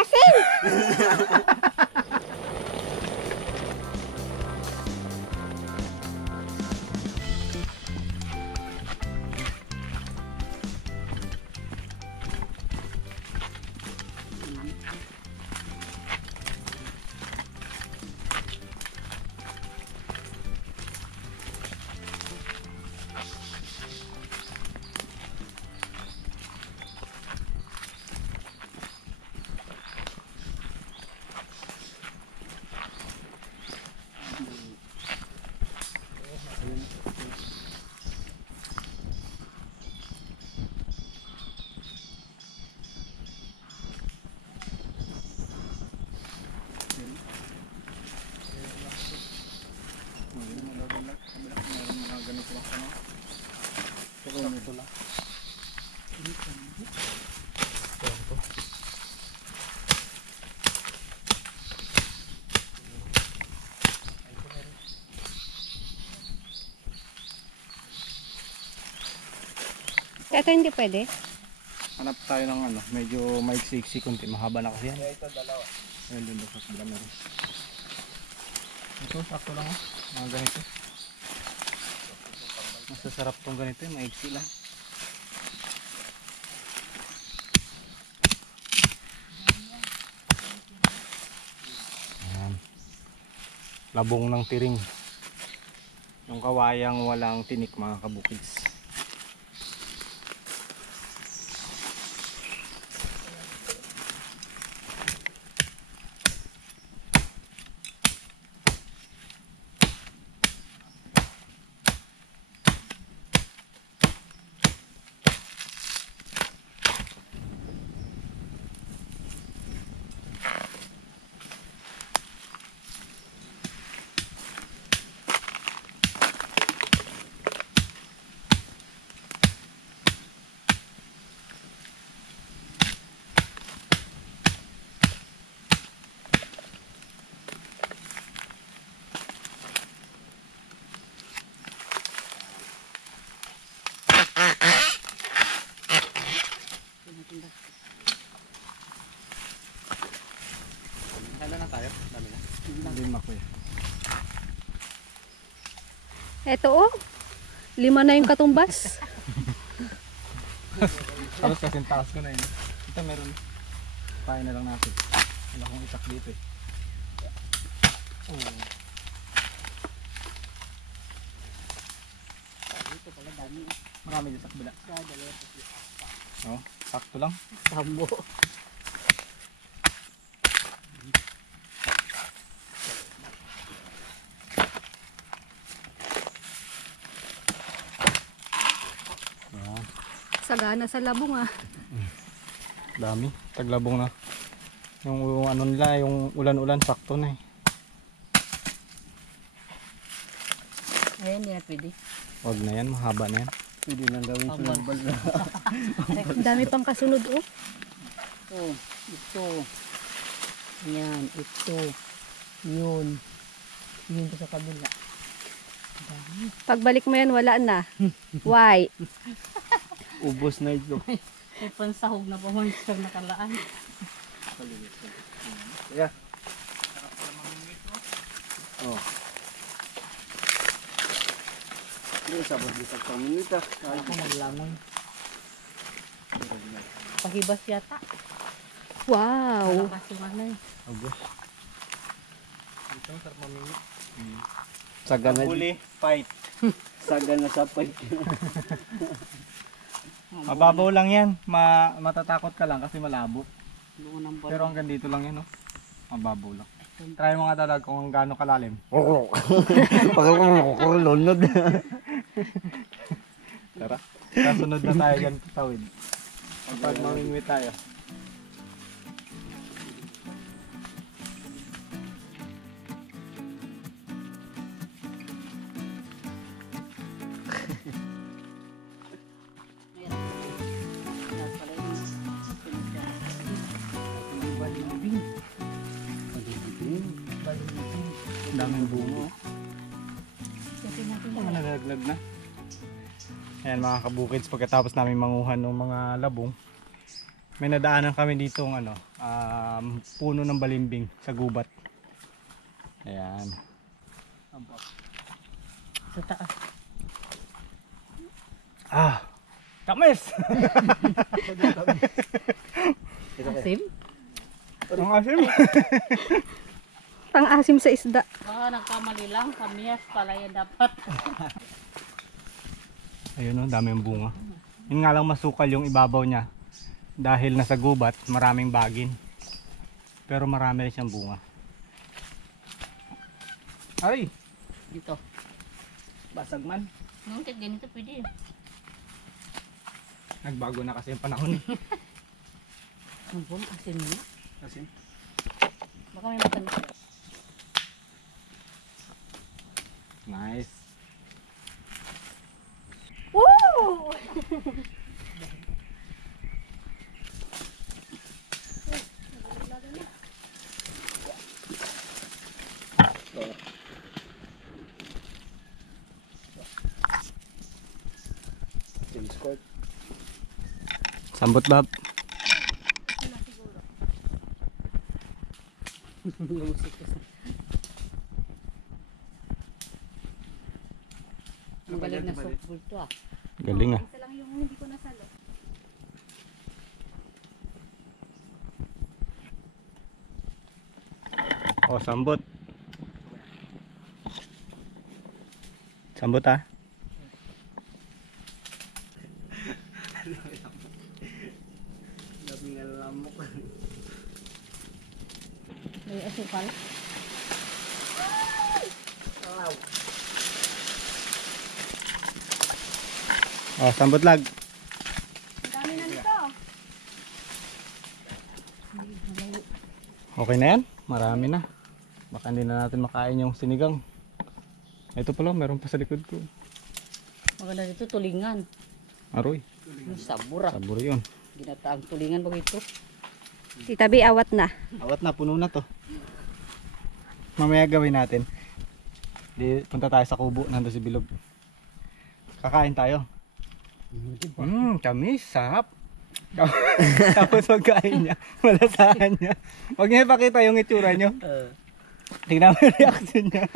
asin! Ito hindi pwede. Hanap tayo ng ano, medyo maiksi-iksi kunti, mahaba na kasi yan. Ito dalawa. Ayun doon sa kabila meron. Ito, sakto lang mga ganito. Masasarap tong ganito, maiksi lang. Ayan. Labong ng tiring. Yung kawayang walang tinik mga kabukids. Ito oh. 5 na yung katumbas. Tapos kasing taas ko na yun. Ito meron. Pain na lang natin. Wala akong itak dito eh. Oh. Dito pala dami. Marami dito sa kabila. Oh, sakto lang. Tambo. Sagana sa labong ah. Dami, taglabong na. Yung ano nila, yung ulan-ulan sakto na eh. Ayan, hindi na pwede. Wag na yan, mahaba na yan. Pwede lang gawin sunod. Ang dami pang kasunod oh. Ito. Yan, ito. Yun. Yun pa sa kabila. Pagbalik mo yan, wala na. Why? Ubos na ito. May pansahog na pa monster nakalaan. Yeah. Oh. Hindi, sabot dito sa minita. Ako maglangoy. Pahibas yata. Wow. Kasumanay. Agos. Ito, sarap mamingit. Sagana. Huli, fight. Sagana sa fight. Mababaw lang yan. Matatakot ka lang kasi malabo. Pero hanggang dito lang yan, no? Mababaw lang. Try mo nga dalag kung gaano kalalim. Pagkakulunod. Tara. Kasunod na tayo dyan sa tawid. Kapag mamingwit tayo. Daming bungo. Mga nalaglag na. Ayan mga kabukids, pagkatapos namin manguhan ng mga labong, May nadaanan kami dito ng ano, puno ng balimbing sa gubat. Ayan. Sa taas. Ah, tamis! Asim? Ang asim. Pang-asim sa isda. Baka nagkamali lang. Kamiyas pala yan dapat. Ayun o, dami yung bunga. Yun nga lang masukal yung ibabaw niya. Dahil nasa gubat, maraming bagin. Pero marami rin siyang bunga. Ay! Dito. Basag man. Nung ganito pwede. Nagbago na kasi yung panahon. Ang buong asim niya. Asim? Baka may matamis. Nice. Woo! James Court. Sambot bab. Lumusik kasi. Magaling na softball to ah. Galing ah. Isa lang yung hindi ko nasalo. O, sambot. Sambot ah. Daming alamok. May asukal. O, sambot lag. Ang dami na nito. Okay na yan. Marami na. Baka hindi na natin makain yung sinigang. Ito pala, meron pa sa likod ko. Maganda dito tulingan. Aroy, Yung sabura. saburo yun. Ginataang tulingan ba ito? Tita B, awat na. Awat na, puno na to. Mamaya gawin natin. Di, punta tayo sa kubo, nandun si Bilog. Kakain tayo. Tamis, sarap. Tapos pagkain niya, malasahan niya. Huwag niya ipakita yung itsura niyo. Tingnan mo yung reaction niya.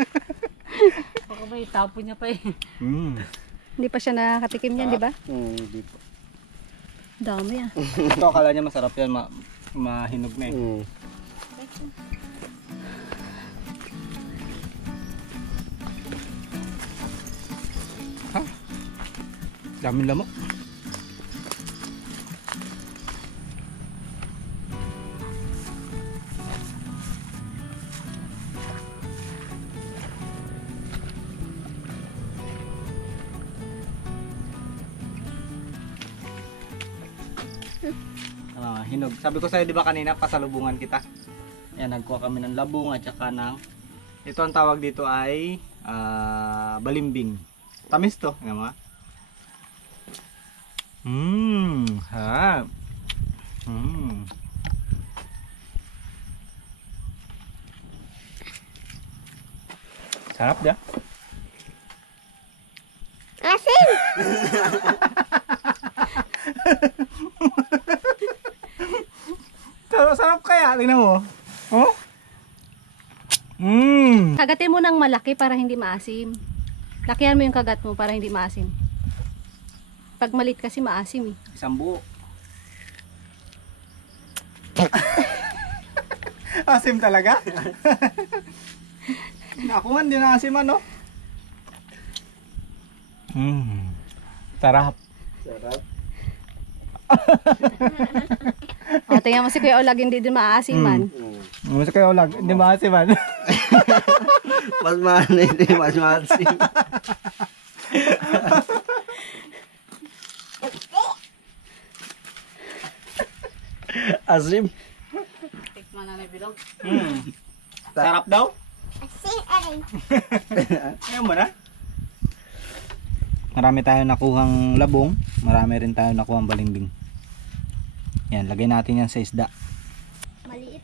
Baka may tapo niya pa eh. Hindi pa siya nakatikim yan, di ba? Hindi po. Dami ah. Ito, akala niya masarap yan, mahinog na eh. Ha? Daming lamok. Hinog. Sabi ko sa'yo, di ba kanina, pasalubungan kita. Ayan, nagkuha kami ng labong at saka ng, ito ang tawag dito ay balimbing. Tamis to. Ano mo? Harap. Sarap dia. Asim! Sarap kaya, tingnan mo. Oh? Kagatin mo ng malaki para hindi maasim. Lakihan mo yung kagat mo para hindi maasim. Pag malit kasi maasim eh. Isang buo. Asim talaga? Ako man, din na asim ano. Sarap. Sarap. O, tingnan mo si Kuya Olag, hindi din maaasiman. Mas kayo lang, hindi maasiman. Mas mahal hindi, mas mahal si. Asim. Tikman na may bilog. Sarap daw? Ayun mo na? Marami tayong nakuhang labong, marami rin tayong nakuhang balimbing. Yan, lagay natin yan sa isda. Maliit.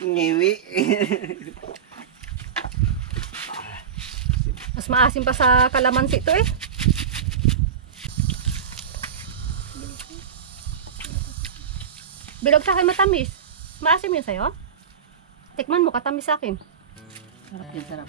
Ngiwi. Mas maasim pa sa kalamansi to eh. Bilog sa akin matamis. Maasim yun sa'yo? Tikman mo, katamis sa akin. Sarap yan, sarap.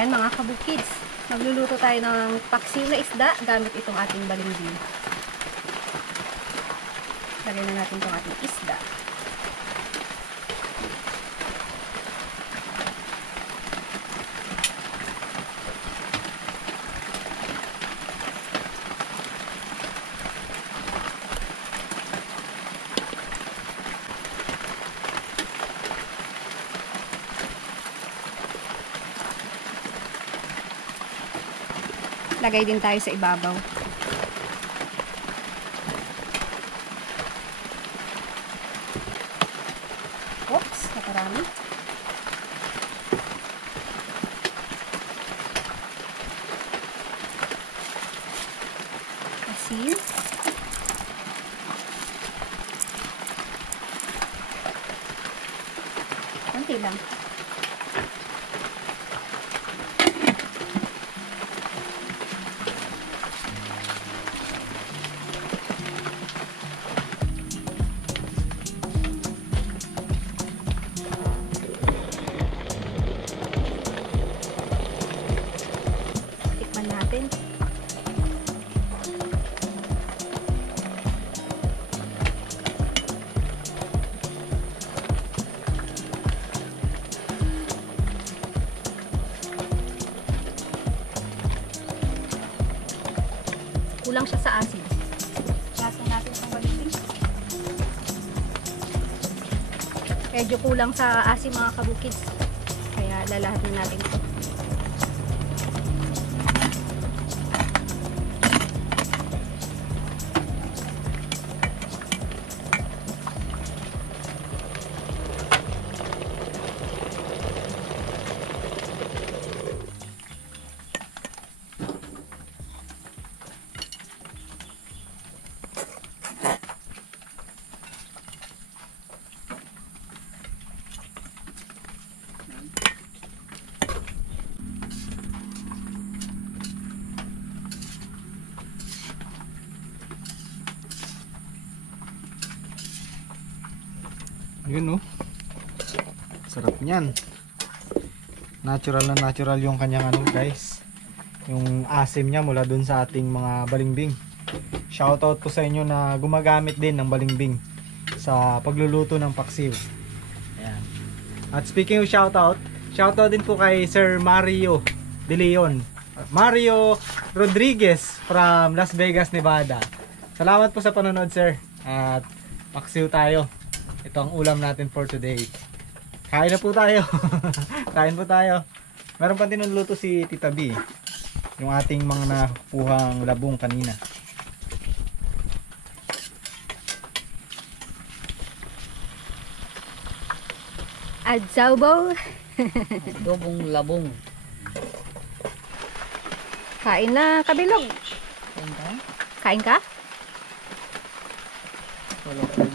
Ayan mga kabukids, magluluto tayo ng paksiw na isda gamit itong ating balimbing. Lagyan na natin itong ating isda. Lagay din tayo sa ibabaw. Oops, nakarami. Asin. Konti lang. Tikman natin. Kulang siya sa asin. Lasa natin itong balimbing. Medyo kulang sa asin mga kabukids. Kaya lalahatin natin ito. Yun oh. Sarap niyan. Natural na natural yung kanyang ano guys. Yung asim niya mula dun sa ating mga balimbing. Shoutout po sa inyo na gumagamit din ng balimbing sa pagluluto ng paksiw. Ayan. At speaking of shoutout, shoutout din po kay Sir Mario De Leon. Mario Rodriguez from Las Vegas, Nevada. Salamat po sa panonood, sir. At paksiw tayo. Ito ang ulam natin for today. Kain na po tayo. Kain po tayo. Meron pa tinuluto si Tita B. Yung ating mga nakuhang labong kanina. Adsabaw. Adobong labong. Kain na, kabilog. Kain ka?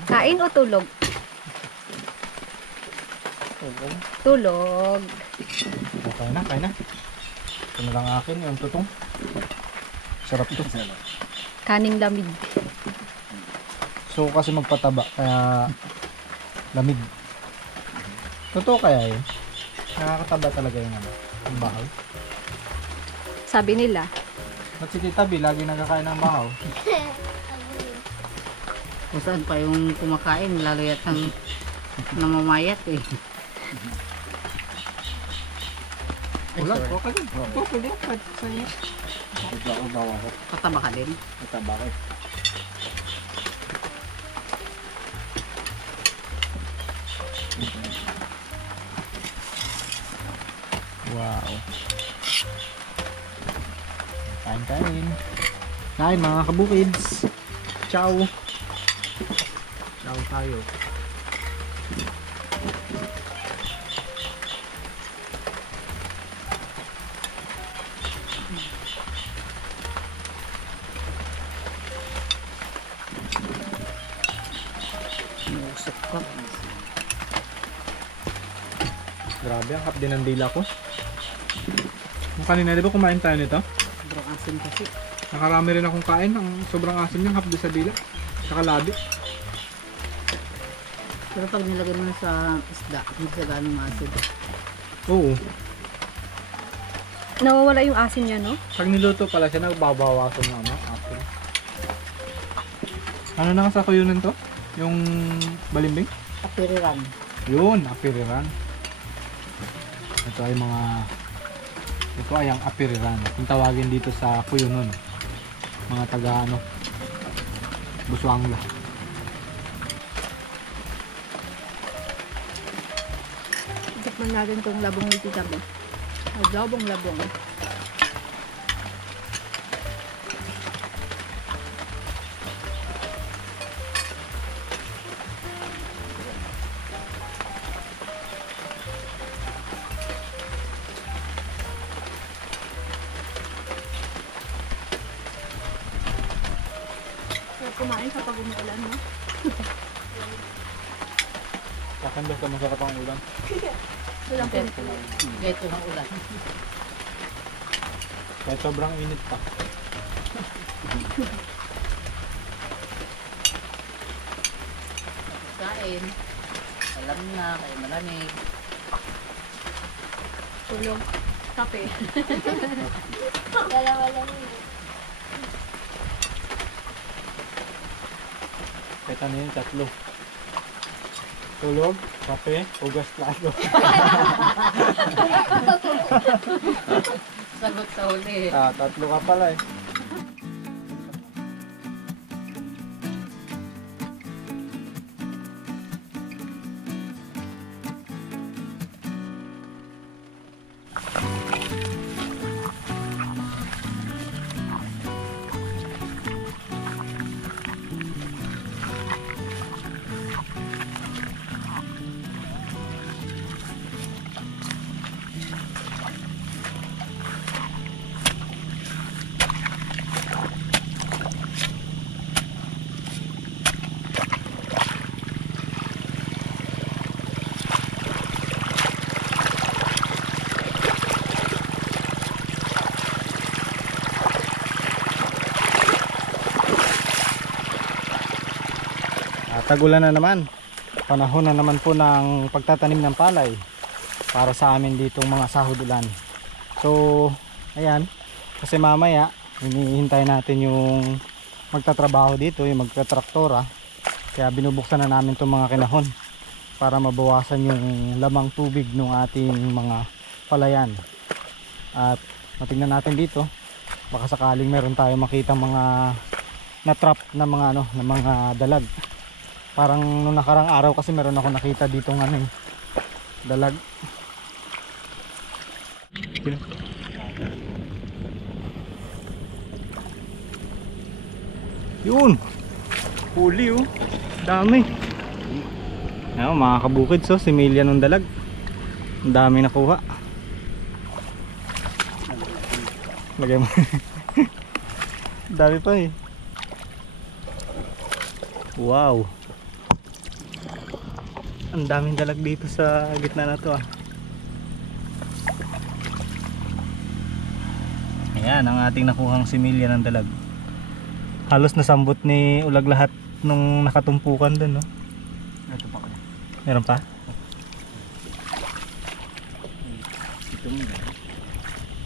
Kain o tulog? Tulog. Oh, kain na, kain na. Ito na lang akin, yung tutong. Sarap to. Kaning lamig. So kasi magpataba, kaya lamig. Totoo kaya yun? Nakakataba talaga yung ano, yung bahay. Sabi nila. Ba't si Tita B lagi nagkakain ng bahaw? Kung saan pa yung kumakain, lalo yatang namamayat eh. Wala, okay din. Okay din. Kahit sa inyo. Pataba ka din. Ito, bakit? Wow. Kain. Kain mga kabukids. Ciao. Ciao tayo. Usap ka. Grabe, ang hapdi ng dila ko. Nung kanina, di ba kumain tayo nito? Sobrang asin kasi. Nakarami rin akong kain. Ang sobrang asim niyang hapdi sa dila. Saka labi. Pero pag nilagay mo na sa isda, hindi siya ganong asin. Oo. Nawawala yung asin niya, no? Pag niluto pala siya, nagbabawasan ng apple. Ano na sa kuyunan to? Yung balimbing? Apiriran. Yun, apiriran. Ito ay ang apiriran. Kung tawagin dito sa kuyunan. Mga taga Busuanga. Tikman natin tong labong ni Tita B. Labong. Kumain sa pag umuulan, no? Kakan basta masarap ang ulan. Walang pinto. Ito ng ulan. Kahit sobrang init pa. Kain. Alam na, kaya malamig. Tulog. Kape. Dalawa lang yun. Kahit ano yun, 3. Tulog, kape, hugas plato. Sagot sa huli. 3 ka pala eh. Tagulan na naman. Panahon na naman po ng pagtatanim ng palay para sa amin ditong mga sahod ulan. So, ayan. Kasi mamaya, hinihintay natin yung magtatrabaho dito, yung magtatraktora. Kaya binubuksan na namin itong mga kinahon para mabawasan yung lamang tubig ng ating mga palayan. At matingnan natin dito. Baka sakaling meron tayo makita mga na-trap na mga na mga dalag. Parang nung nakarang araw kasi meron ako nakita dito ng dalag. Yun! Huli oh! Dami! Ayan, mga kabukid so, similya ng dalag. Ang dami nakuha. Lagay mo. Dami pa eh. Wow! Ang daming dalag dito sa gitna na to ah. Ayan ang ating nakuhang similya ng dalag. Halos nasambot ni ulag lahat nung nakatumpukan dun, no? Ito pa kaya. Meron pa?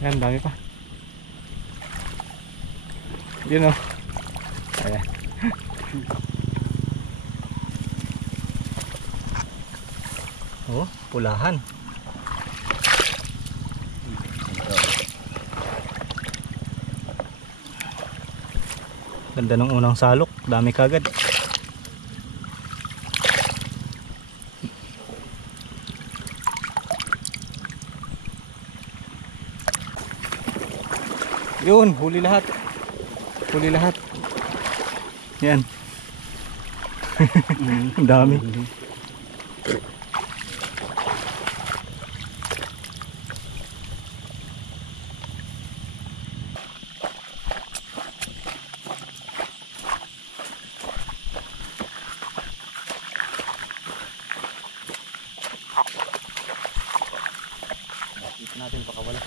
Ayan, dami pa. Yun o. Ayan. Oh, pulahan. Ganda ng unang salok, dami kagad. Yun, huli lahat. Huli lahat. Yan. Ang dami. Dito natin pakawala.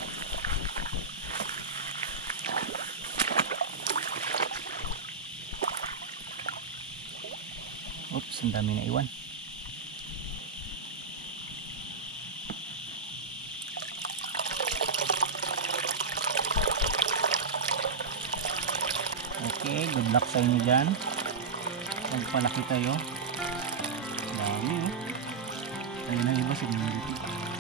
Oops, ang dami na iwan. Okay, good luck sa inyo dyan. Magpalaki tayo. Dami oh. Ayun na iba, siguro dito.